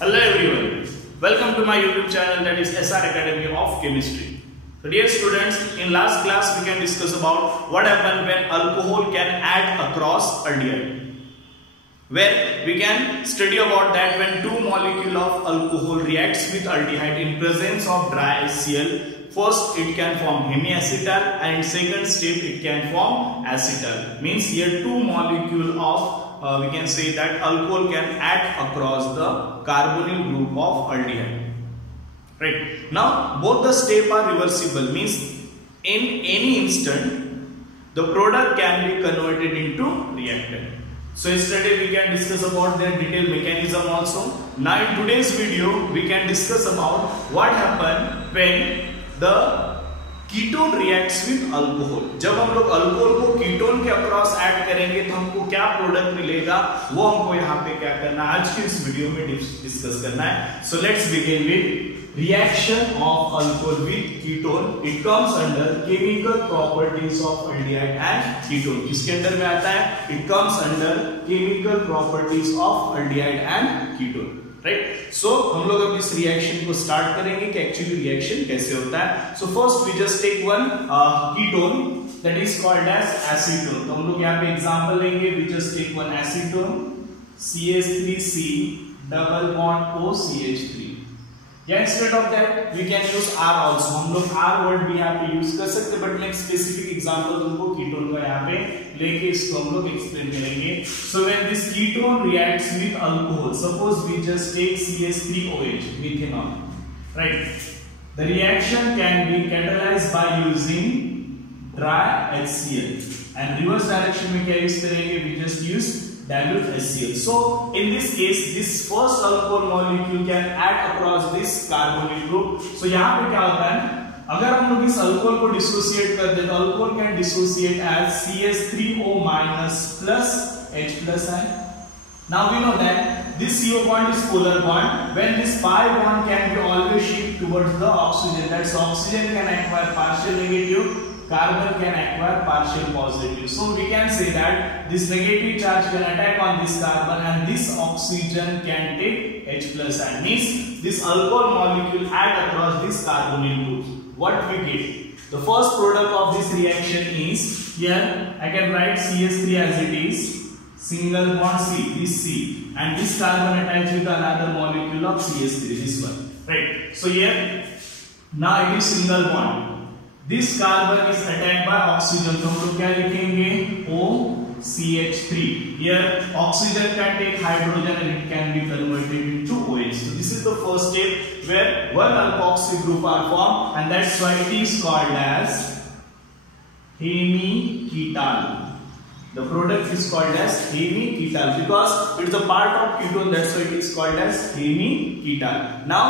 Hello everyone, welcome to my YouTube channel, that is SR Academy of Chemistry. So dear students, in last class we can discuss about what happens when alcohol can add across aldehyde. Where we can study about that when two molecules of alcohol reacts with aldehyde in presence of dry HCl, first it can form hemiacetal and second step it can form acetal. Means here two molecules of we can say that alcohol can act across the carbonyl group of aldehyde. Right. Now both the steps are reversible, means in any instant the product can be converted into reactant. So yesterday we can discuss about their detailed mechanism also. Now in today's video we can discuss about what happens when the ketone reacts with alcohol. जब हम लोग alcohol को ketone के across add करेंगे तो हमको क्या product मिलेगा, वो हमको यहाँ पे क्या करना है, आज के इस वीडियो में डिस्कस करना है. So let's begin with reaction of alcohol with ketone. It comes under chemical properties of aldehyde and ketone. किसके अंडर में आता है? It comes under chemical properties of aldehyde and ketone. Right. So हम लोग अब इस रिएक्शन को start करेंगे कि एक्चुअली रिएक्शन कैसे होता है. So first we just take one ketone that is called as acetone. तो हम लोग यहाँ पे एग्जांपल लेंगे. We just take one acetone, CH3C double bond OCH3. या instead of that we can use R also. हम लोग R वर्ड भी यहाँ पे यूज कर सकते हैं, बट मैं एक स्पेसिफिक एग्जांपल तुमको कीटोन का यहाँ पे लेके इसको हम लोग एक्सप्लेन करेंगे. So when this ketone reacts with alcohol, suppose we just take CH3OH methanol, right? The reaction can be catalyzed by using dry HCl, and reverse direction में क्या यूज करेंगे? We just use dilute HCl. So in this case, this first alcohol molecule can act across this carbonyl group. So यहाँ पे क्या होता है, अगर हम लोग इस अल्कोहल को डिसोसिएट कर दे तो alcohol can dissociate as CH3O minus plus H plus I. Now we know that this CO bond is polar bond. When this pi bond can be always shift towards the oxygen, that's oxygen can acquire partial negative, carbon can acquire partial positive. So we can say that this negative charge can attack on this carbon and this oxygen can take H plus ion. Means this alcohol molecule act across this carbonyl groups. What we get? The first product of this reaction is, here I can write CH3 as it is, single bond C, this C, and this carbon attached with another molecule of CH3, this one. Right. So here now it is single bond. This carbon is attacked by oxygen. तो हम लोग क्या लिखेंगे? OCH3. Here oxygen can take hydrogen and it can be converted into OH. So this is the first step where one alkoxy group are formed, and that's why it is called as hemiketal. The product is called as hemiketal because it is a part of ketone. That's why it is called as hemiketal. Now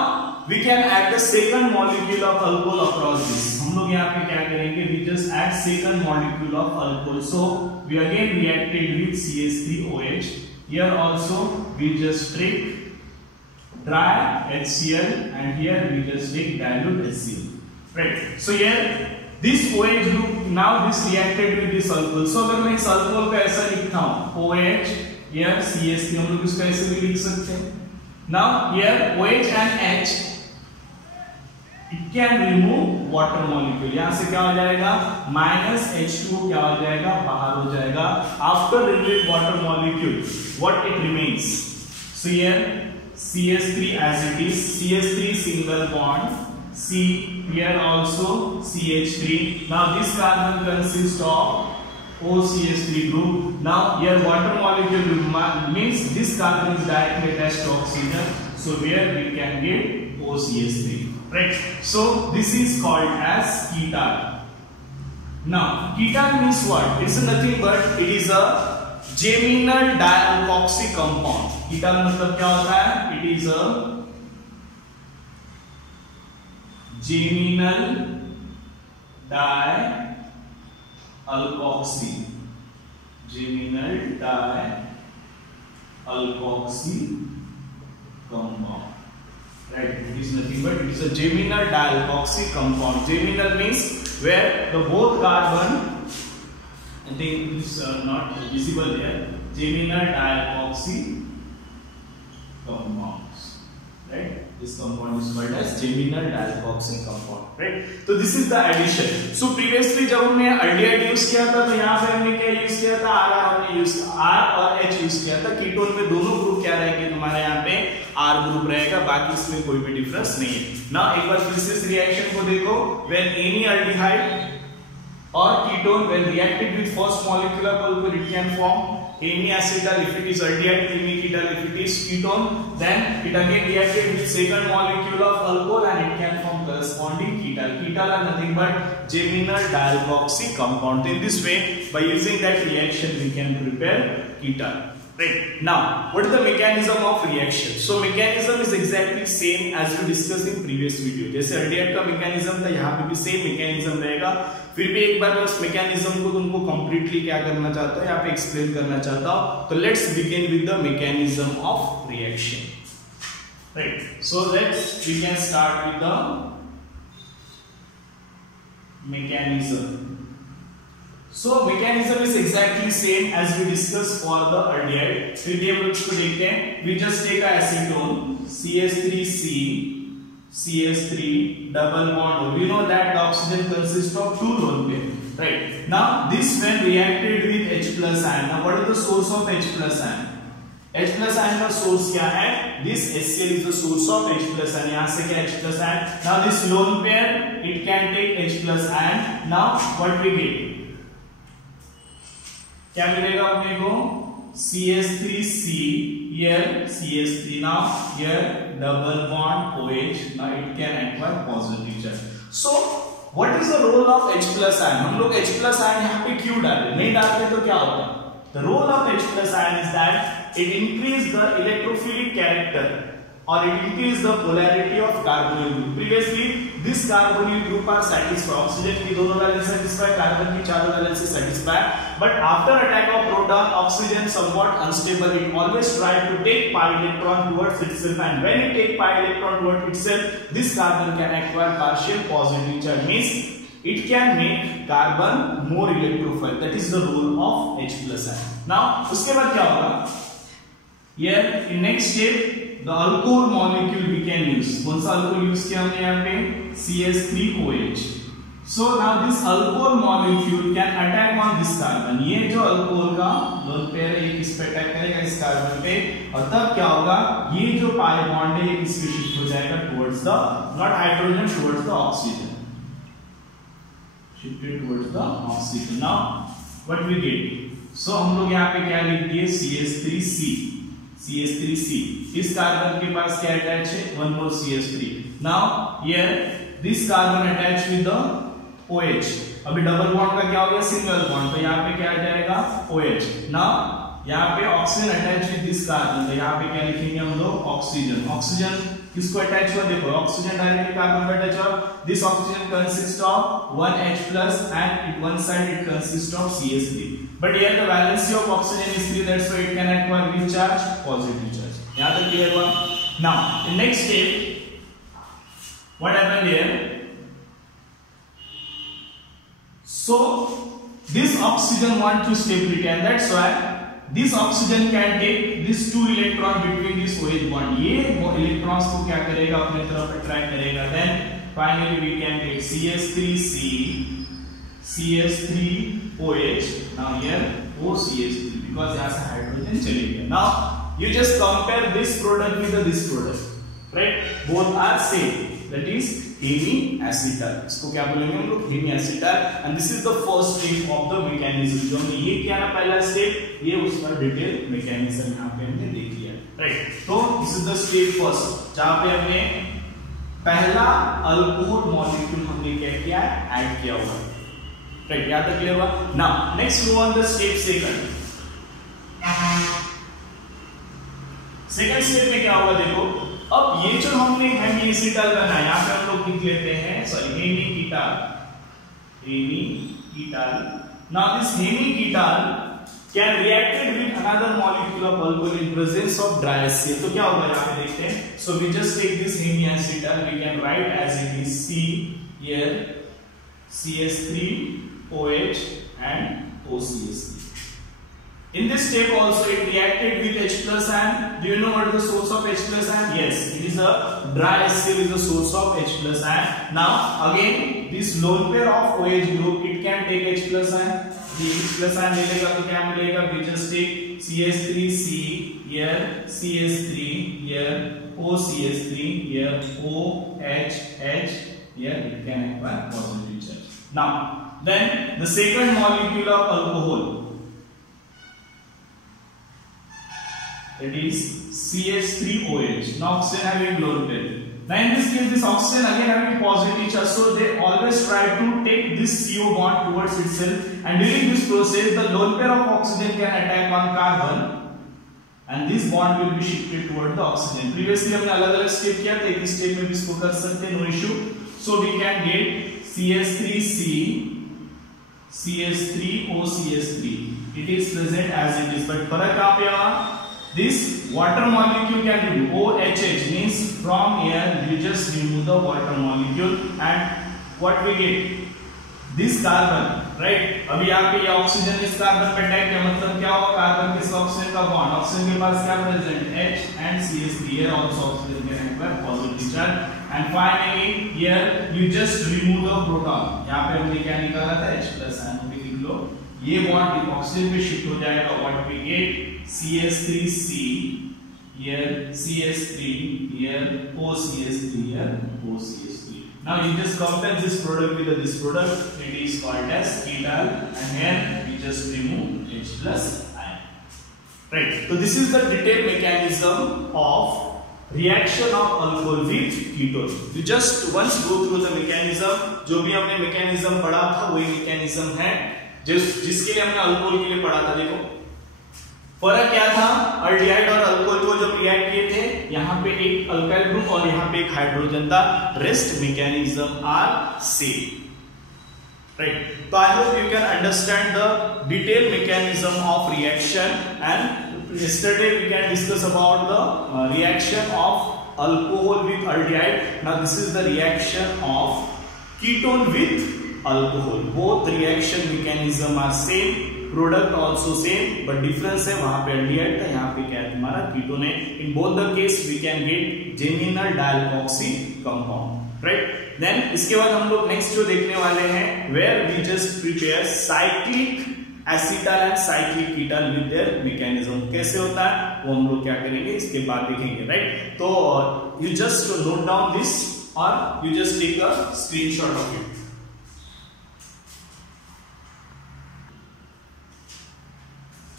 we can add the second molecule of alcohol across this. हम लोग यहाँ पे क्या करेंगे? We just add second molecule of alcohol. So we again reacted with CH3OH. Here also we just take dry HCl and here we just take dilute HCl. Right. So here this OH group, now this reacted with this alcohol. So अगर मैं इस alcohol का ऐसा लिखता हूँ OH, here CH3, हम लोग इसको ऐसे भी लिख सकते हैं. Now here OH and H, it can remove water molecule. यहाँ से क्या हो जाएगा? minus H2O क्या हो जाएगा? बाहर हो जाएगा. After removing water molecule, what it remains? So here CH3 as it is, CH3 single bond, C, here also CH3. Now this carbon consists of OCH3 group. Now here water molecule means this carbon is directly attached to oxygen. So here we can get OCH3. Right. So this is called as ketal. Now ketal means what? It's nothing but it is a geminal dialkoxy compound. Ketal मतलब क्या होता है? It is a geminal dialkoxy. Geminal dialkoxy compound. Right, it is nothing but it is a geminal dialkoxy compound. Geminal means where the both carbon, I think this is not visible here. Geminal dialkoxy compounds. right? This compound is called as geminal dialkoxin compound, right? So this is the addition. So previously जब हमने aldehyde use किया था तो यहाँ पे हमने क्या use किया था, R हमने यूज R और H यूज किया था. कीटोन में दोनों ग्रुप क्या रहेंगे तुम्हारे यहाँ पे R ग्रुप रहेगा, बाकी इसमें कोई भी डिफरेंस नहीं है ना. एक बार फिर से इस रिएक्शन को देखो. When any aldehyde or ketone when reacted with first molecular alcohol it can form hemiacetal if it is aldehyde, hemiketal if it is ketone, then it again reacted with second molecule of alcohol and it can form corresponding ketal. Ketal are nothing but geminal dialkoxy compound. In this way, by using that reaction we can prepare ketal. Right. Now, what is the mechanism of reaction? So mechanism is exactly same as we discussed in previous video. जैसे aldehyde का mechanism था, यहाँ पे भी same mechanism रहेगा. फिर भी एक बार मैं उस mechanism को तुमको completely क्या करना चाहता हूँ, यहाँ पे explain करना चाहता हूँ. तो let's begin with the mechanism of reaction. Right. So we can start with the mechanism. So mechanism is exactly same as we discussed for the aldehyde. फिर भी हम लोग इसको देखते हैं. We just take a acetone CH3C CH3 double bond. We know that the oxygen consists of two lone pair. Right. Now this when reacted with H plus ion. Now what is the source of H plus ion? H plus ion का source क्या है? This HCl is the source of H plus ion. यहाँ से क्या H plus ion? Now this lone pair it can take H plus ion. Now what we get? क्या मिलेगा अपने को? CH3C here CH3. Now here double bond OH. Now it can acquire positive charge. So what is the role of H plus ion? हम लोग H plus ion यहाँ पे क्यों डालें? नहीं डालते तो क्या होता? The role of H plus ion is that it increase the electrophilic character or it increase the polarity of carbonyl group. Previously this carbonyl group are satisfied. Oxygen की दोनों वैलेंस satisfied, कार्बन की चारों valence satisfied. But after attack of proton, oxygen somewhat unstable. It always try to take pi electron towards itself, and when it take pi electron towards itself, this carbon can acquire partial positive charge. Means it can make carbon more electrophile. That is the role of H plus ion. Now उसके बाद क्या होगा? Here in next step the alcohol molecule we can use. कौन सा alcohol use किया हमने यहाँ पे? CH3OH. So now this alcohol molecule can attack on this carbon. ये जो alcohol का lone pair है, ये किस पे अटैक करेगा? इस कार्बन पे. और तब क्या होगा? ये जो pi bond है, ये किस पे शिफ्ट हो जाएगा? Towards the not hydrogen, towards the oxygen. Shifted towards the oxygen. Now what we get? So हम लोग यहाँ पे क्या लिख दिए? CH3C. CH3C. इस कार्बन के पास क्या अटैच है? One more CH3. Now here this carbon attached with the OH. अभी डबल बॉन्ड का क्या हो गया? Single bond. तो यहाँ पे क्या आ जाएगा? OH. Now यहाँ पे oxygen attach with this carbon. तो यहाँ पे क्या लिखेंगे हम लोग? ऑक्सीजन. ऑक्सीजन किसको अटैच हुआ? देखो ऑक्सीजन डायरेक्टली कार्बन पर अटैच हुआ. This oxygen consist of 1H plus and at one side it consists of CH3. But here the valency of oxygen is 3, that's why it can acquire which charge? Positive charge. यहाँ तक clear हुआ? Now in next step, what happened here? So this oxygen want to stability, and that's why this oxygen can take this two electron between this OH bond. ये electrons को क्या करेगा? अपने तरफ attract करेगा. Then finally we can take CH3C, CH3OH. Now here OCH3 because यहाँ से hydrogen चले गया. Now you just compare this product with this product, right? Both are same. That is hemiacetal. इसको क्या बोलेंगे हम लोग? hemiacetal. And this is the first step of the mechanism. जो हमने ये किया ना पहला step, ये उसका detail mechanism यहाँ पे हमने देख लिया, right? तो this is the step first, जहाँ पे हमने पहला अल्कोहल मॉलिक्यूल हमने क्या किया? ऐड किया हुआ, right? यहाँ तक क्लियर हुआ? Now next move on the step second. Second step में क्या होगा? देखो अब ये जो हमने हेमीएसिटल बनाया, यहाँ पे हम लोग लिख लेते हैं, sorry हेमीकीटाल. Now this hemiketal can reacted with another molecule of alcohol in presence of dry HCl. तो क्या होगा यहाँ पे देखते हैं. So we just take this hemiacetal, we can write as it is C here CH3OH and OCH3. In this step also it reacted with H plus ion. Do you know what is the source of H plus ion? Yes, it is a dry HCl is the source of H plus ion. Now again this lone pair of OH group, it can take H plus ion. The H plus ion ले लेगा तो क्या मिलेगा? We just take CH3C here, CH3 here, OCH3 here, OH here. It can acquire positive charge. Now then the second molecule of alcohol, that is CH3OH. Now oxygen having lone pair. Now in this case this oxygen again having positive charge, so they always try to take this CO bond towards itself, and during this process the lone pair of oxygen can attack on carbon and this bond will be shifted toward the oxygen. Previously हमने अलग-अलग step किया था, इस step में भी इसको कर सकते हैं, no issue. So we can get CH3C CH3O CH3. It is present as it is, but फर्क कहाँ पे आया? This water molecule can remove OHH, means from here you just remove the water molecule and what we get? This carbon, right? अभी यहाँ पे ये oxygen इस carbon पे अटैक किया, मतलब क्या होगा? कार्बन के ऑक्सीजन का बॉन्ड, ऑक्सीजन के पास क्या present? H and CH3. Here also oxygen can acquire positive charge. And finally here you just remove the proton. यहाँ पे हमने क्या निकाला था? H plus ion. अभी लिख लो, ये बॉन्ड ऑक्सीजन पे शिफ्ट हो जाएगा. What we get? CH3C here, CH3 here, OCH3 here, OCH3. Now you just compare this product with this product. It is called as ketal, and here we just remove H plus ion. Right. So this is the detailed mechanism of reaction of alcohol with ketone. You just once go through the mechanism. जो भी हमने mechanism पढ़ा था वही mechanism है जिसके लिए हमने अल्कोहल के लिए पढ़ा था. देखो फर्क क्या था? अल्डिहाइड और अल्कोहल को जब रिएक्ट किए थे, यहाँ पे एक अल्काइल ग्रुप और यहाँ पे एक हाइड्रोजन था. Rest mechanism are same, right? तो I hope you can understand the detail mechanism of reaction. And yesterday we can discuss about the reaction of alcohol with aldehyde. Now this is the reaction of ketone with alcohol. Both reaction mechanism are same, product also same, but difference है, वहां पे aldehyde था, यहाँ पे क्या है तुम्हारा ketone है. In both the case we can get geminal dialkoxy compound, right? Then इसके बाद हम लोग नेक्स्ट जो देखने वाले हैं, where we just prepare cyclic acetal and cyclic ketal with their mechanism. कैसे होता है वो हम लोग क्या करेंगे इसके बाद देखेंगे, राइट? तो you just note down this और you just take a screenshot of it.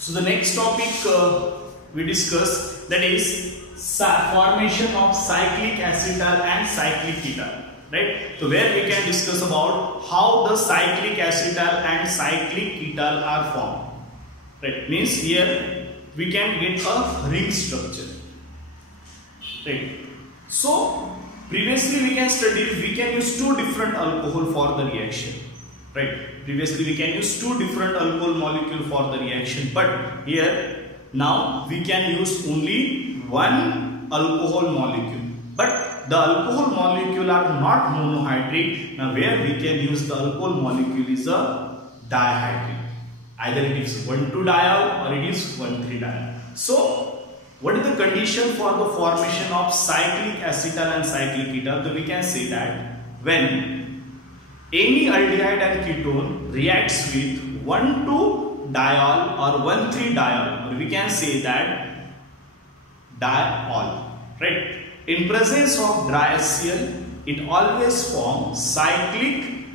So the next topic we discuss, that is formation of cyclic acetal and cyclic ketal, right? So where we can discuss about how the cyclic acetal and cyclic ketal are formed, right? Means here we can get a ring structure, right? So previously we can study, we can use two different alcohol for the reaction, right? Previously we can use two different alcohol molecule for the reaction, but here now we can use only one alcohol molecule, but the alcohol molecule are not monohydric. Now where we can use the alcohol molecule is a dihydric, either it is 1,2-diol or it is 1,3-diol. So what is the condition for the formation of cyclic acetal and cyclic ketal? So we can say that when any aldehyde and ketone reacts with 1,2-diol or 1,3-diol, or we can say that diol, right? In presence of dry HCl, it always forms cyclic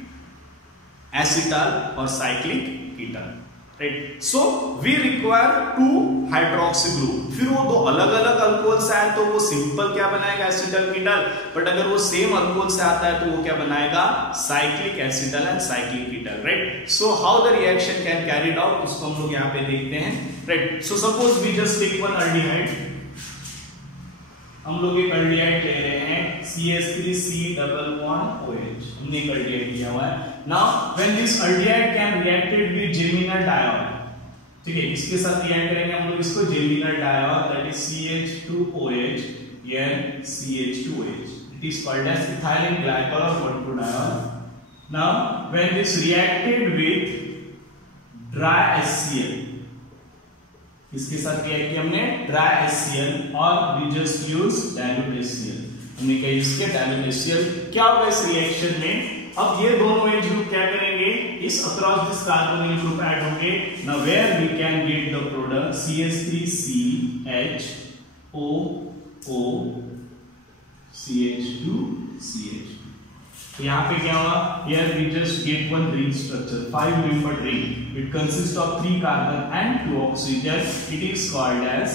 acetal or cyclic ketal, right? So we require two hydroxy group. फिर वो दो अलग अलग alcohol से आए तो वो simple क्या बनाएगा? एसिटल कीटल. बट अगर वो सेम अल्कोहल से आता है तो वो क्या बनाएगा? Cyclic acetal and cyclic ketal, right? So how the reaction can carried out, उसको हम लोग यहाँ पे देखते हैं, right? So suppose we just take one aldehyde. हम लोग एक अल्डिहाइड ले रहे हैं CH3C डबल बॉन्ड OH. हमने एक अल्डिहाइड लिया हुआ है. Now when this aldehyde can reacted with geminal diol, ठीक है, इसके साथ रिएक्ट करेंगे हम लोग इसको geminal diol, that is CH2OH here CH2OH. It is called as ethylene glycol or 1,2-diol. Now when this reacted with dry HCl, इसके साथ रिएक्ट किया हमने ट्राई HCl और we just use dilute HCl, हमने क्या यूज किया dilute HCl। क्या होगा इस रिएक्शन में, अब ये दोनों एच ग्रुप क्या करेंगे, इस across this carbonyl group add होंगे। Now where we can get the product CH3CHOO CH2CH2। तो यहाँ पे क्या हुआ, here we just get one ring structure, 5-membered ring. It consists of 3 carbon and 2 oxygen. It is called as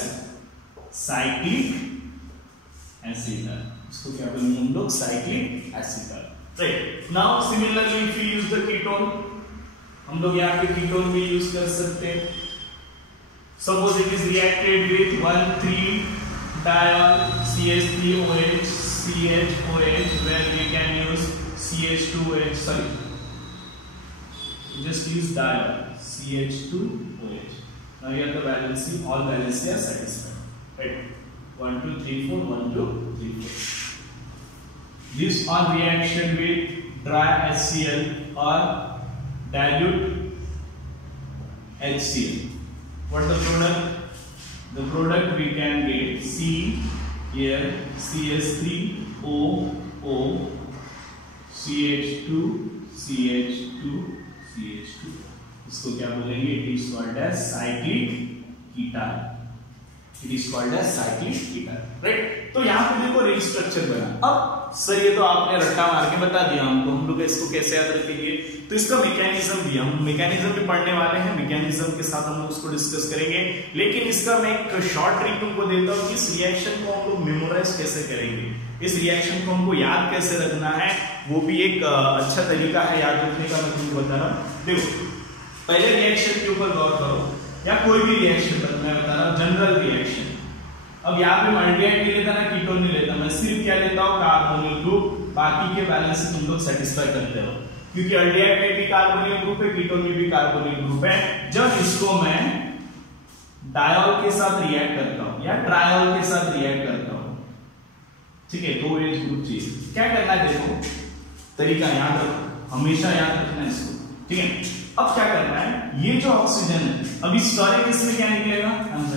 cyclic acetal. इसको क्या बोलेंगे हम लोग, cyclic acetal. Right. Now similarly if we use the ketone, हम लोग यहाँ पे ketone भी यूज कर सकते हैं। Suppose it is reacted with 1,3-diol CH3OH CHOH, where we can use CH2OH, sorry, just use diol CH2OH. Now here the valency, all valency are satisfied, right? 1 2 3 4 1 2 3 4. This on reaction with dry HCl or dilute HCl. What the product? The product we can get C here CH3OO CH2 CH2 CH2, इसको क्या बोलेंगे, it is called as cyclic ketone, it is called as cyclic ketone, right. तो यहाँ पे देखो ring structure बना। अब sir ये तो आपने रट्टा मार के बता दिया हमको, हम लोग इसको कैसे याद रखेंगे, तो इसका मैकेनिज्म भी हम मैकेनिज्म भी पढ़ने वाले हैं, मैकेनिज्म के साथ हम लोग उसको डिस्कस करेंगे। लेकिन इसका मैं एक शॉर्ट ट्रिक तुमको देता हूँ कि इस रिएक्शन को हम लोग मेमोराइज कैसे करेंगे, इस रिएक्शन को हमको याद कैसे रखना है, वो भी एक अच्छा तरीका है याद रखने का, मैं तुमको बता रहा हूँ। देखो पहले रिएक्शन के ऊपर गौर करो, या कोई भी रिएक्शन पर मैं बता रहा हूँ जनरल रिएक्शन। अब यहाँ पे मल्टीहाइड नहीं लेता ना, कीटोन नहीं लेता, मैं सिर्फ क्या लेता हूँ कार्बोनिल ग्रुप, बाकी के बैलेंस तुम लोग सेटिस्फाई करते हो, क्योंकि अल्डिहाइड में भी कार्बोनिल ग्रुप है, कीटोन में भी कार्बोनिल ग्रुप है। जब इसको मैं डायोल के साथ रिएक्ट करता हूँ या ट्रायोल के साथ रिएक्ट करता हूँ, ठीक है, 2 एच ग्रुप चाहिए, क्या करना है देखो, तरीका याद रखो, हमेशा याद रखना है इसको, ठीक है। अब क्या करना है, ये जो ऑक्सीजन है, अभी स्टोरेज इसमें क्या निकलेगा,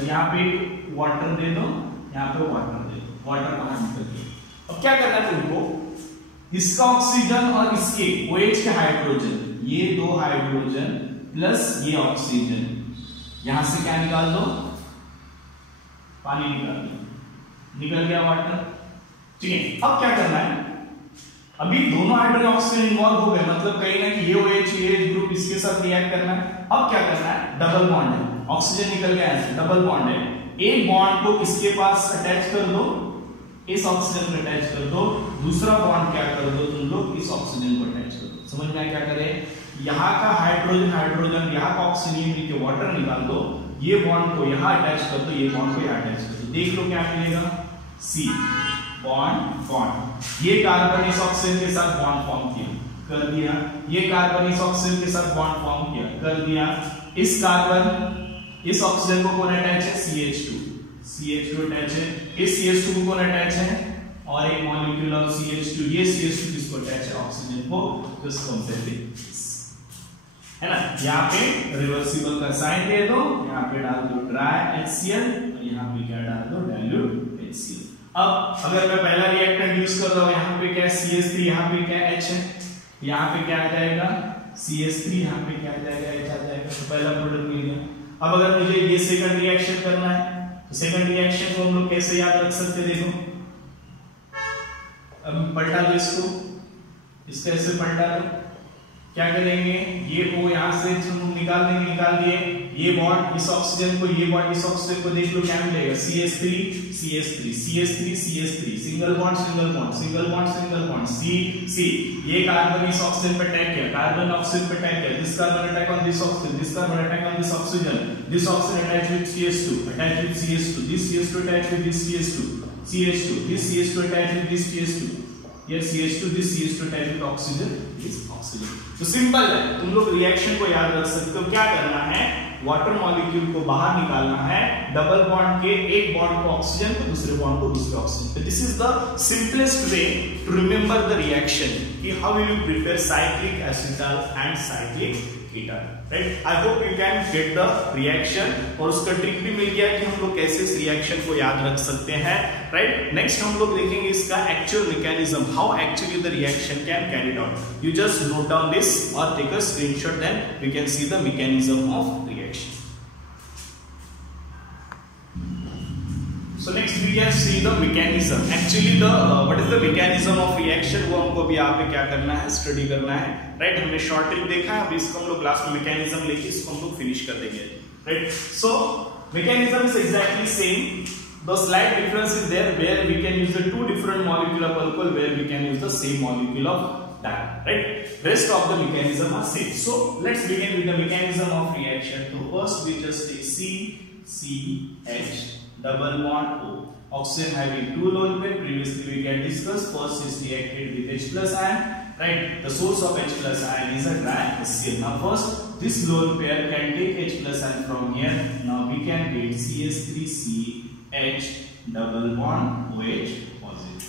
यहाँ पे वाटर दे दो, यहाँ पे वाटर दे दो, वाटर बाहर निकल गया। अब क्या करना है तुमको, इसका ऑक्सीजन और इसके OH के हाइड्रोजन, ये 2 हाइड्रोजन प्लस ये ऑक्सीजन, यहां से क्या निकाल दो, पानी निकाल दो, निकल गया वाटर, ठीक है। अब क्या करना है, अभी दोनों हाइड्रोजन ऑक्सीजन इन्वॉल्व हो गए, मतलब कहीं ना कहीं ये OH ये ग्रुप इसके साथ रिएक्ट करना है। अब क्या करना है, डबल बॉन्ड है, ऑक्सीजन निकल गया ऐसे, डबल बॉन्ड है, एक बॉन्ड को इसके पास अटैच कर दो, इस ऑक्सीजन को अटैच कर दो, दूसरा बॉन्ड क्या कर दो तुम लोग, इस ऑक्सीजन को अटैच कर दो। समझ में क्या करें, यहाँ का हाइड्रोजन हाइड्रोजन, यहाँ का ऑक्सीजन मिलके वाटर निकाल दो, ये बॉन्ड को यहाँ अटैच कर दो, ये बॉन्ड को यहाँ अटैच कर दो, देख लो क्या मिलेगा, C बॉन्ड बॉन्ड, ये कार्बन इस ऑक्सीजन के साथ बॉन्ड फॉर्म किया, कर दिया, ये कार्बन इस ऑक्सीजन के साथ बॉन्ड फॉर्म किया, कर दिया, इस कार्बन इस ऑक्सीजन को कौन अटैच है, CH2 अटैच है, इस CH2 को कौन अटैच है, और एक मॉलिक्यूल ऑफ CH2, ये CH2 किसको अटैच है, ऑक्सीजन को, जस्ट कंपेयर दिस, है ना। यहाँ पे रिवर्सिबल का साइन दे दो, यहाँ पे डाल दो ड्राई HCl और यहाँ पे क्या डाल दो, डाइल्यूट HCl। अब अगर मैं पहला रिएक्टेंट यूज कर रहा हूँ, यहाँ पे क्या CH3, यहाँ पे क्या H है, यहाँ पे क्या आ जाएगा CH3, यहाँ पे क्या आ जाएगा H आ जाएगा, तो पहला प्रोडक्ट मिल गया। अब अगर मुझे ये सेकंड रिएक्शन करना है, तो सेकंड रिएक्शन को हम लोग कैसे याद रख सकते, देखो अब पलटा दो इसको ऐसे पलटा दो, क्या करेंगे, ये O यहाँ से निकाल देंगे, निकाल दिए, ये बॉन्ड इस ऑक्सीजन को, ये बॉन्ड इस ऑक्सीजन को, देख लो क्या मिलेगा, CH3 CH3 CH3 CH3, single bond single bond single bond single bond, C ये कार्बन इस ऑक्सीजन पर अटैक किया, कार्बन ऑक्सीजन पर अटैक किया, this carbon attack on this oxygen, this carbon attack on this oxygen, this oxygen attach with CH2, attach with CH2, this CH2 attach with this CH2, this CH2 attach with this CH2, ये CH2, this CH2 attach with oxygen, this oxygen. तो simple है, तुम लोग reaction को याद रख सकते हो। क्या करना है, वाटर मॉलिक्यूल को बाहर निकालना है, डबल बॉन्ड के एक बॉन्ड को ऑक्सीजन को, दूसरे बॉन्ड को दूसरे ऑक्सीजन। तो this is the simplest way to remember the reaction कि how will you prepare cyclic acetal and cyclic eta, right? I hope you can get the reaction और उसका ट्रिक भी मिल गया कि हम लोग कैसे इस रिएक्शन को याद रख सकते हैं, right? नेक्स्ट हम लोग देखेंगे इसका actual mechanism, how actually the reaction can carried out. You just note down this और take a screenshot, then we can see the mechanism of reaction. So next we can see the mechanism. Actually the what is the mechanism of reaction, वो हमको भी यहाँ पे क्या करना है, study करना है, राइट? हमने शॉर्ट ट्रिक देखा है, अब इसको हम लोग लास्ट में मैकेनिज्म लेके इसको हम लोग फिनिश कर देंगे, right? So mechanism is exactly same. The slight difference is there where we can use the two different molecule of alcohol, where we can use the same molecule of diol, right? Rest of the mechanism are same. So let's begin with the mechanism of reaction. So first we just take CCH double bond O. Oxygen having two lone pair. Previously we can discuss. First is reacted with H plus ion, right? The source of H plus ion is a triHCl. Now first this lone pair can take H plus ion from here. Now we can get CH3CH double bond OH positive.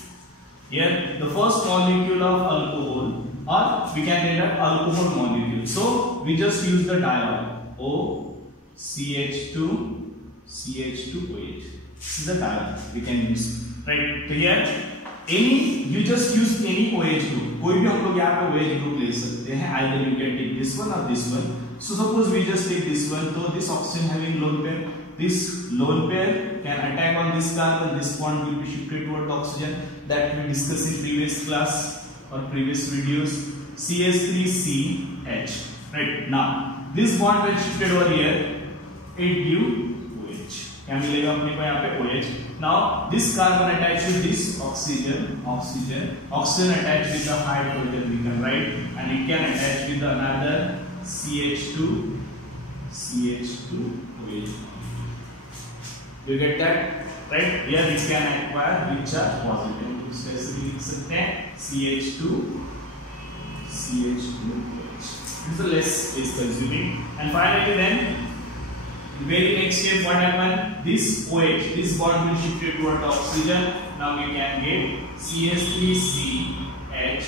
Here the first molecule of alcohol, or we can get an alcohol molecule. So we just use the diol O CH2 CH2OH. This is the diol we can use, right? So here any you just use any OH group. कोई भी हम लोग यहाँ पे OH group ले सकते हैं. Either you can take this one or this one. So suppose we just take this one. So this oxygen having lone pair. This lone pair can attack on this carbon. This bond will be shifted toward oxygen. That we discussed in previous class or previous videos. CH3CH. Right now this bond when shifted over here, it give क्या मिलेगा अपने को यहाँ पे OH. Now this carbon attached with this oxygen attached with the hydrogen, we can write, and it can attach with another CH2OH. You get that, right? Here it can acquire which are positive. Specifically लिख सकते हैं CH2OH. This is the less is consuming, and finally then very next step what happened, this OH, this bond will shift toward oxygen. Now we can get CH3CH,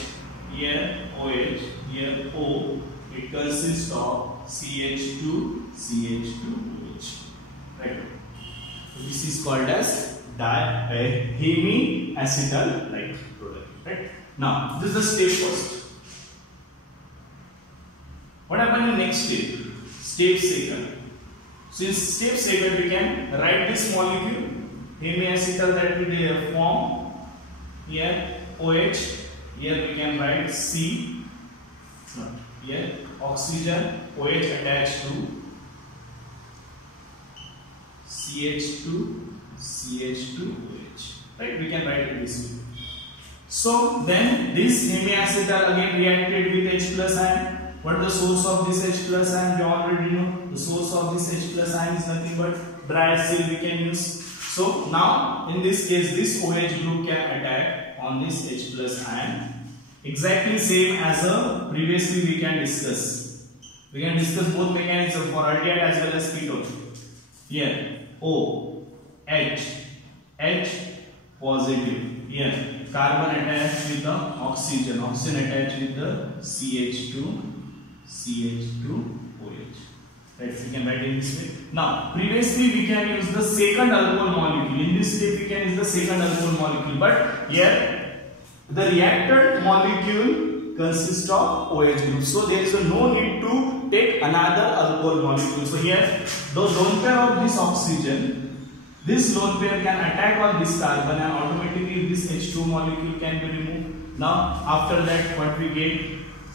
here OH, here O. It consists of CH2OH, right? So this is called as hemiacetal like product, right? Now this is the step first. What happened in next step? Step second. So in step second we can write this molecule hemiacetal that we form. Here OH, here we can write C, here oxygen, OH attached to CH2OH, right? We can write it this way. So then this hemiacetal again reacted with H plus ion. What the source of this H plus ion? We already know. The source of this H plus ion is nothing but triHCl we can use. So now in this case this OH group can attack on this H plus ion. Exactly same as previously we can discuss. We can discuss both mechanisms for aldehyde as well as ketone. Here O H positive. Here carbon attached with the oxygen attached with the CH2OH. Right, we can write it this way. Now previously we can use the second alcohol molecule. In this step we can use the second alcohol molecule, but here the reactant molecule consists of OH group, so there is no need to take another alcohol molecule. So here the lone pair of this oxygen, this lone pair can attack on this carbon, and automatically this H2 molecule can be removed. Now after that what we get,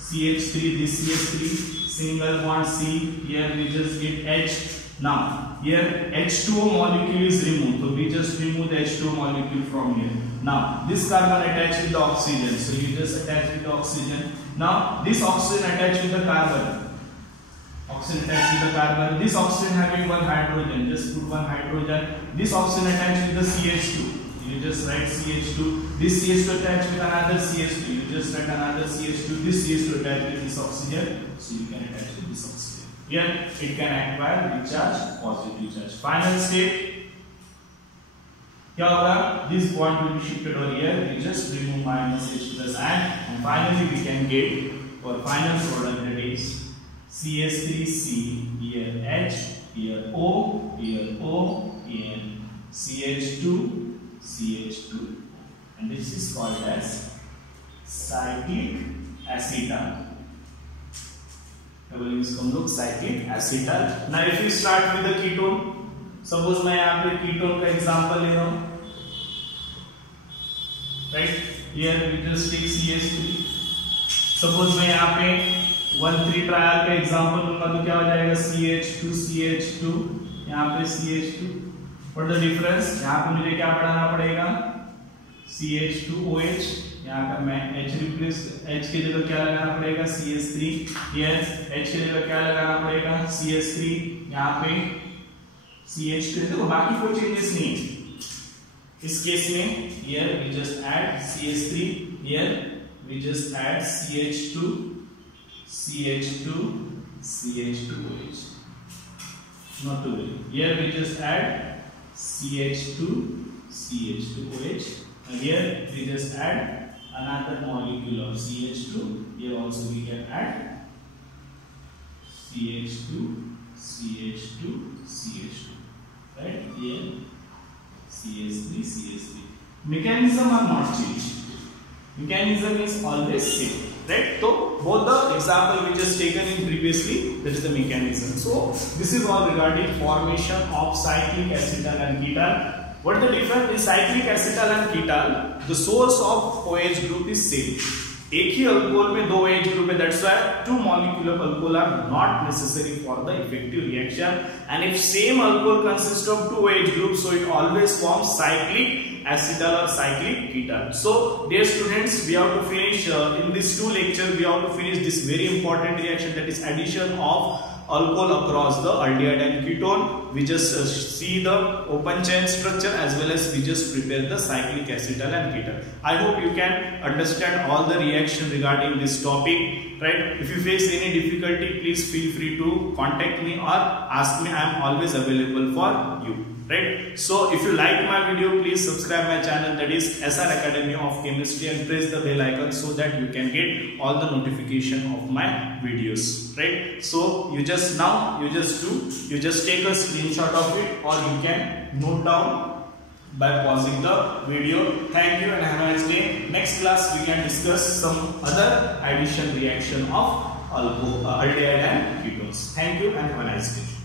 CH3, this CH3, single bond C, here we just get H. Now here H2O molecule is removed, so we just remove the H2O molecule from here. Now this carbon attached with the oxygen, so you just attach with the oxygen. Now this oxygen attached with the carbon, this oxygen having one hydrogen, just put one hydrogen. This oxygen attached with the CH2, you just write CH2. This CH2 attached with another CH2, you just write another CH2. This CH2 attached with this oxygen, so you can attach with this oxygen. Here it can acquire recharge, positive charge. Final step, क्या होगा? This bond will be shifted over here. We just remove minus H plus ion, and finally we can get our final product, that is CH3C, here H, here O, here O, here CH2, CH2, and this is called as cyclic acetal. इसको हम लोग cyclic acetal. Now if you start with the ketone, suppose मैं यहाँ पे ketone का example ले रहा हूँ, right? Here we just take CH3. Suppose मैं यहाँ पे 1,3 ट्रायल का एग्जांपल लूंगा तो क्या हो जाएगा CH2 CH2, यहाँ पे CH2. What the difference? यहाँ पे मुझे क्या बढ़ाना पड़ेगा CH2OH, यहाँ पे मैं H रिप्लेस, H की जगह क्या लगाना पड़ेगा CH3, yes, H की जगह क्या लगाना पड़ेगा CH3, यहाँ पे CH2. देखो बाकी कोई चेंजेस नहीं है इस केस में. Here we just add CH3, here we just add CH2, CH2, CH2OH. Not to worry. Here we just add CH2, CH2OH. And here we just add another molecule of CH2. Here also we can add CH2, CH2, CH2. Right? Here CH3, CH3. Mechanism are not changed. Mechanism is always same. Right? So both the example we just taken in previously, that is the mechanism. So this is all regarding formation of cyclic acetal and ketal. What is the difference in cyclic acetal and ketal? The source of OH group is same. एक ही alcohol में दो OH group है. That's why two molecule of alcohol are not necessary for the effective reaction. And if same alcohol consists of two OH groups, so it always forms cyclic acetal or cyclic ketal. So dear students, we have to finish in this two lecture. We have to finish this very important reaction, that is addition of alcohol across the aldehyde and ketone. We just see the open chain structure as well as we just prepare the cyclic acetal and ketal. I hope you can understand all the reaction regarding this topic, right? If you face any difficulty, please feel free to contact me or ask me. I am always available for you, right? So if you like my video, please subscribe my channel, that is SR Academy of Chemistry, and press the bell icon so that you can get all the notification of my videos, right? So you just take a screenshot of it, or you can note down by pausing the video. Thank you and have a nice day. Next class we can discuss some other addition reaction of aldehyde and ketones. Thank you and have a nice day.